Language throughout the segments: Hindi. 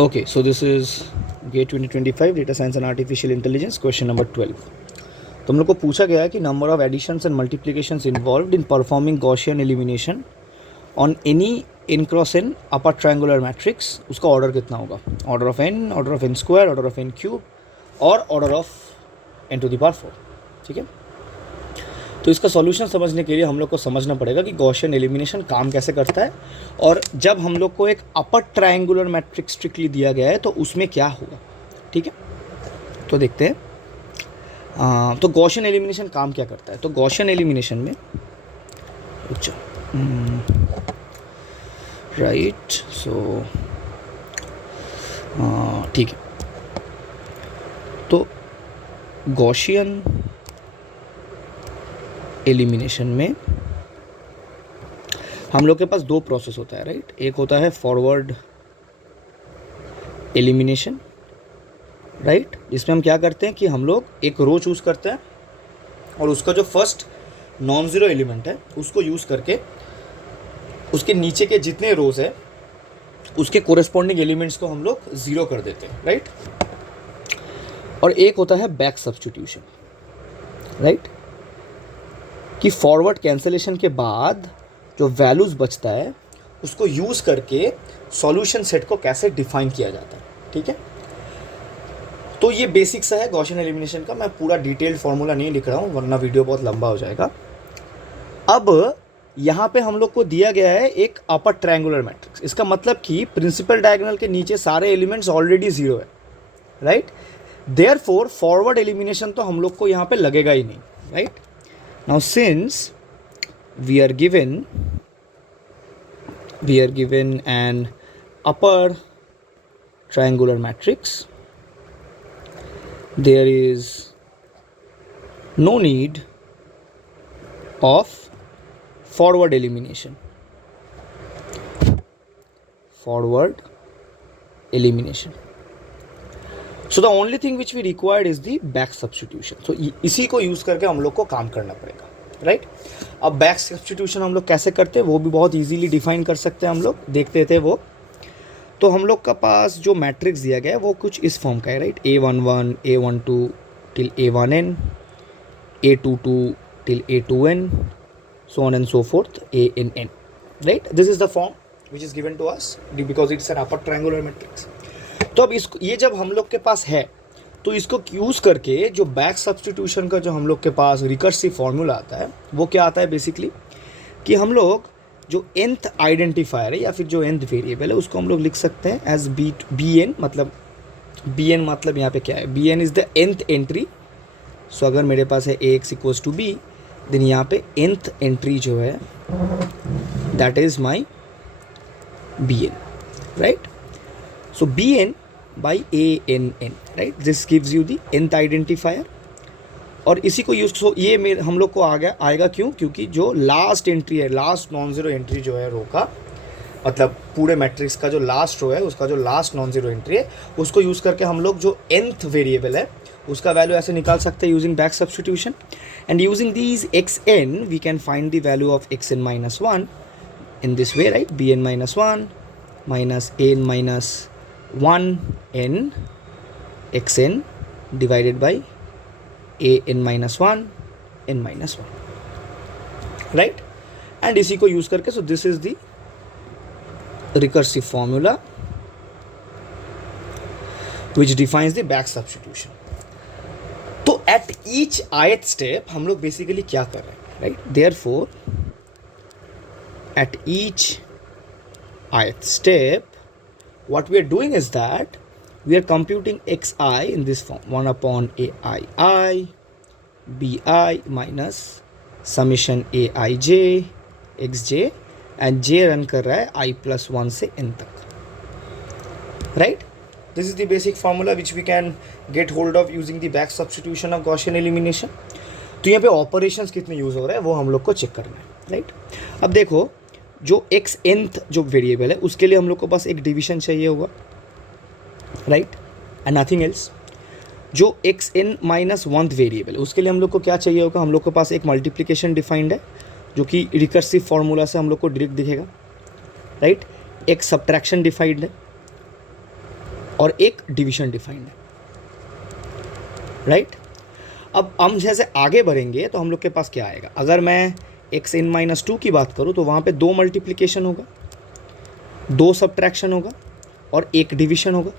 Okay, so this is GATE 2025 Data Science and Artificial Intelligence question number 12. तो हम लोग को पूछा गया है कि number of additions and multiplications involved in performing Gaussian elimination on any n cross n upper triangular matrix, उसका ऑर्डर कितना होगा? Order of n square, order of n cube और order of n to the power 4. ठीक है, तो इसका सॉल्यूशन समझने के लिए हम लोग को समझना पड़ेगा कि गॉसियन एलिमिनेशन काम कैसे करता है, और जब हम लोग को एक अपर ट्रायंगुलर मैट्रिक्स स्ट्रिक्टली दिया गया है तो उसमें क्या होगा. ठीक है, तो देखते हैं. तो गॉसियन एलिमिनेशन काम क्या करता है. तो गॉसियन एलिमिनेशन में राइट, सो ठीक है, तो गॉसियन एलिमिनेशन में हम लोग के पास दो प्रोसेस होता है. राइट, एक होता है फॉरवर्ड एलिमिनेशन. राइट, जिसमें हम क्या करते हैं कि हम लोग एक रो चूज़ करते हैं और उसका जो फर्स्ट नॉन ज़ीरो एलिमेंट है उसको यूज़ करके उसके नीचे के जितने रोज है उसके कोरेस्पॉन्डिंग एलिमेंट्स को हम लोग ज़ीरो कर देते हैं. राइट, और एक होता है बैक सब्स्टिट्यूशन. राइट, कि फॉरवर्ड कैंसलेशन के बाद जो वैल्यूज़ बचता है उसको यूज़ करके सॉल्यूशन सेट को कैसे डिफाइन किया जाता है. ठीक है, तो ये बेसिक सा है गॉसियन एलिमिनेशन का. मैं पूरा डिटेल्ड फार्मूला नहीं लिख रहा हूँ वरना वीडियो बहुत लंबा हो जाएगा. अब यहाँ पे हम लोग को दिया गया है एक अपर ट्रायंगुलर मैट्रिक्स. इसका मतलब कि प्रिंसिपल डायगोनल के नीचे सारे एलिमेंट्स ऑलरेडी ज़ीरो है. राइट, देयरफॉर फॉरवर्ड एलिमिनेशन तो हम लोग को यहाँ पे लगेगा ही नहीं. Right, now since we are given an upper triangular matrix, there is no need of forward elimination. So the only thing which we required is the back substitution. So इसी को यूज़ करके हम लोग को काम करना पड़ेगा. राइट, अब बैक सब्स्टिट्यूशन हम लोग कैसे करते हैं वो भी बहुत इजीली डिफाइन कर सकते हैं. हम लोग देखते थे वो. तो हम लोग का पास जो मैट्रिक्स दिया गया है वो कुछ इस फॉर्म का है. Right, A11 A12 till A1n, A22 till A2n, so on and so forth, ANN. Right, this is the form which is given to us because it's an upper triangular matrix. तो अब इसको ये जब हम लोग के पास है तो इसको यूज़ करके जो बैक सब्स्टिट्यूशन का जो हम लोग के पास रिकर्सिव फार्मूला आता है वो क्या आता है बेसिकली, कि हम लोग जो nth आइडेंटिफायर है या फिर जो nth वेरिएबल है उसको हम लोग लिख सकते हैं एज bn. मतलब bn मतलब यहाँ पे क्या है, bn is the nth entry. So अगर मेरे पास है ax equals to b, then यहाँ पे nth एंट्री जो है that is my bn. Right, so bn by ann. Right, this gives you the nth identifier. और इसी को यूज ये हम लोग को आएगा क्यों, क्योंकि जो लास्ट एंट्री है, लास्ट नॉन ज़ीरो एंट्री जो है रो का, मतलब पूरे मैट्रिक्स का जो लास्ट रो है उसका जो लास्ट नॉन ज़ीरो एंट्री है उसको यूज़ करके हम लोग जो nth वेरिएबल है उसका वैल्यू ऐसे निकाल सकते हैं using back substitution. And using these xn we can find the value of xn minus 1 in this way. Right, bn minus 1 minus an minus 1n xn divided by an minus 1 n minus 1. Right, and इसी को यूज़ करके so this is the recursive formula which defines the back substitution. तो at each ith step हम लोग बेसिकली क्या कर रहे हैं. Right, therefore at each ith step what we are doing is that we are computing xi in this form 1 upon aii bi minus summation aij xj, and j run कर रहा है i plus 1 से n तक. Right, this is the basic formula which we can get hold of using the back substitution of Gaussian elimination. तो यहाँ पे ऑपरेशंस कितने यूज़ हो रहे हैं वो हम लोग को चेक करना है. राइट, अब देखो जो xnth जो वेरिएबल है उसके लिए हम लोग को बस एक डिवीजन चाहिए होगा. Right, and nothing else. जो xn माइनस 1th वेरिएबल है उसके लिए हम लोग को क्या चाहिए होगा, हम लोग के पास एक मल्टीप्लिकेशन डिफाइंड है जो कि रिकर्सिव फार्मूला से हम लोग को डायरेक्ट दिखेगा. राइट, एक सब्ट्रैक्शन डिफाइंड है और एक डिवीजन डिफाइंड है, राइट। अब हम जैसे आगे बढ़ेंगे तो हम लोग के पास क्या आएगा, अगर मैं xn-2 की बात करूँ तो वहाँ पे 2 मल्टीप्लिकेशन होगा, 2 सब्ट्रैक्शन होगा और 1 डिवीजन होगा,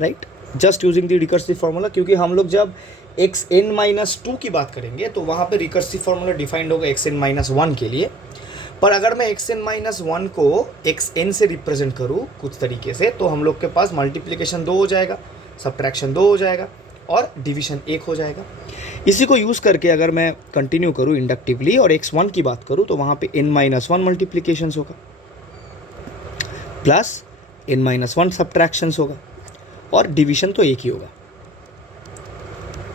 right. Just using the recursive formula, क्योंकि हम लोग जब xn-2 की बात करेंगे तो वहाँ पे रिकर्सिव फार्मूला डिफाइंड होगा xn-1 के लिए। पर अगर मैं xn-1 को xn से रिप्रेजेंट करूँ कुछ तरीके से, तो हम लोग के पास मल्टीप्लिकेशन 2 हो जाएगा, सब्ट्रैक्शन 2 हो जाएगा और डिवीजन 1 हो जाएगा। इसी को यूज़ करके अगर मैं कंटिन्यू करूँ इंडक्टिवली और x1 की बात करूँ तो वहाँ पे n-1 मल्टीप्लिकेशंस होगा प्लस n-1 सब्ट्रैक्शंस होगा और डिवीजन तो एक ही होगा,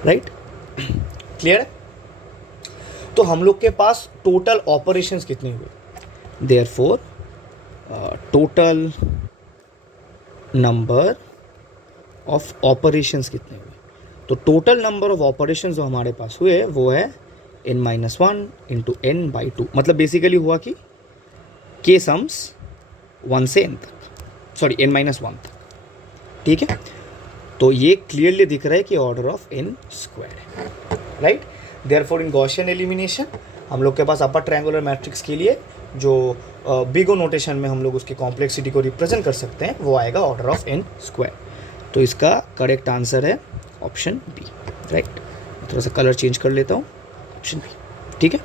राइट। क्लियर है। तो हम लोग के पास टोटल ऑपरेशंस कितने हुए, therefore total number of operations कितने हुए, तो टोटल नंबर ऑफ ऑपरेशंस जो हमारे पास हुए वो है n-1 इंटू n/2। मतलब बेसिकली हुआ कि k सम्स 1 से n तक, सॉरी n-1 तक, ठीक है। तो ये क्लियरली दिख रहा है कि ऑर्डर ऑफ n स्क्वायर है, right. Therefore in Gaussian elimination हम लोग के पास अपर ट्रायंगुलर मैट्रिक्स के लिए जो बिग ओ नोटेशन में हम लोग उसकी कॉम्प्लेक्सिटी को रिप्रेजेंट कर सकते हैं वो आएगा ऑर्डर ऑफ n स्क्वायर। तो इसका करेक्ट आंसर है ऑप्शन बी, राइट। थोड़ा सा कलर चेंज कर लेता हूँ, ऑप्शन बी, ठीक है।